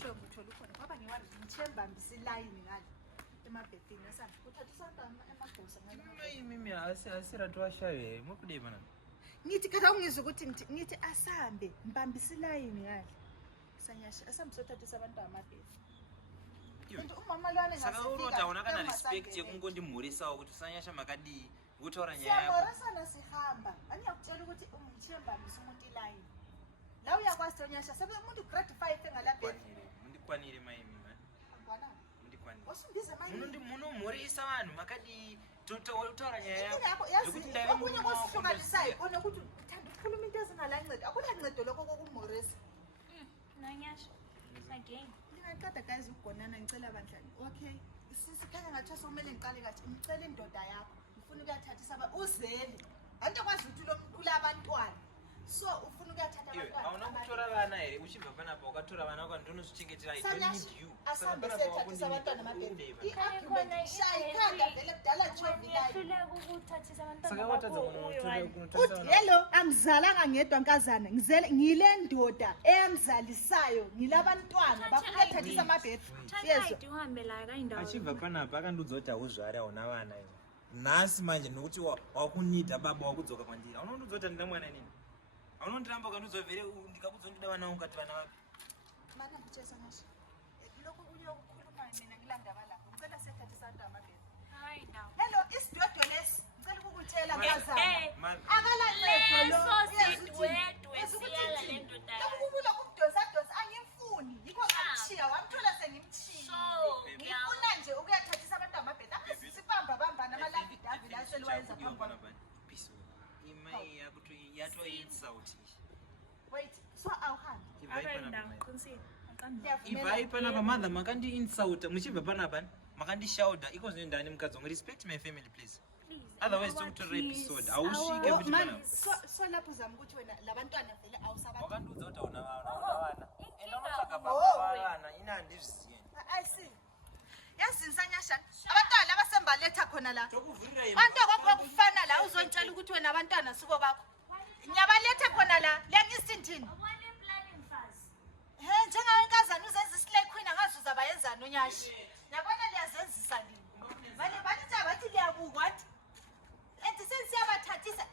usho ngithola ukhona ngoba ngiwazi ngithemba mbisilayini ngale emabhedini asana uthatha isonto emabhosa ngale mimi asiratuashaye mukude bana ngithi khatha ungizwe ukuthi ngithi asambe mbambisa ilayini ngale sanyasha asambisothatha abantu amabhedi umama lwana saka urota unakana respect yekungondi mhurisawo kuti usanyasha makadi ukutaura nyaya yako siyamoresana sihamba aniyakutshela ukuthi ungithembambisa umuntu ilayini la uyakwazi tonyasha sebe umuntu gratify engalabhedi mundikwanire maimi man angwana mundikwanire osimbize maimi munomhurisa vanhu makadi totaura nyaya yako yazi okunye kosihlukanisayo kona ukuthi uthanda ukukhuluma into ezingalancedo akulancedo lokho kokumhorisa nanyasha again ngingaqeda guys ukugonana ngicela bandlani okay sikhanya ngathi sokumele ngiqale kathi ngicela indoda yakho ufuna ukuyathathisa uzeli anto kwazi ukuthi lo mkhulu abantwana so ufuna ukuyathatha abantwana awuna kutora vana here uchibva panapa ukatora vana kwani ndonozvichengetera I don't need you asambe sethathisa abantwana mabhedi i-argument shayikhanda vele kudala ngiyahluleka ukuthathisa abantwana hello angizalanga ngedwa nkazana ngile ndoda eyamzalisayo ngilabantwana bakuthathisa amabhedi yezwa uhambe la kayindawo achibva panapa akandiudza kuti hauzvari hauna vana iwe nhasi manje nokuti wakunida baba wakudzoka kwandiri aunondiudza kuti handina mwana nini aunondiramba ukandiudza vhere ndikakudza ndida vana ungati vana vapi mana ndichesa masha lokho uyokukhuluma mina ngilandaba lapho ngicela sethathisa abantu amabhedi hayi ndawo hello isidodo lesi ngicela ukukutshela nkazana akala ukudosa angimfuni yikho ngamthiya wamthola sengimthiya ngifuna nje ukuyathathisa abantu amabhedi sipamba bambana amalabidavi la seliwayenza phambana imai yakuti yatoinsult wait so awuhambi ivai panapa mother makandiinsult muchibva panapa makandishauda iko zvino ndani mukadzi wangu respect my family please otherwise tokutorera episode hausvike kuti panapa so lapho zama ukuthi wena labantwana vele awusaba wakandiudza kuti hauna vana ende unotsvaga baba vana ina handizviziyeni I see yazinsanyashana abantwana labasembaletha khona la tokuvhurira bantu kwakufana la uzontshela ukuthi wena abantwana siko bakho ngiyabaletha khona la lengistintini njengawe nkazana uzenza islay queen angazuza bayenzani unyashi yabona liyazenzisa lini vale bathi liyabuka wathi ethi sensiyabathathisa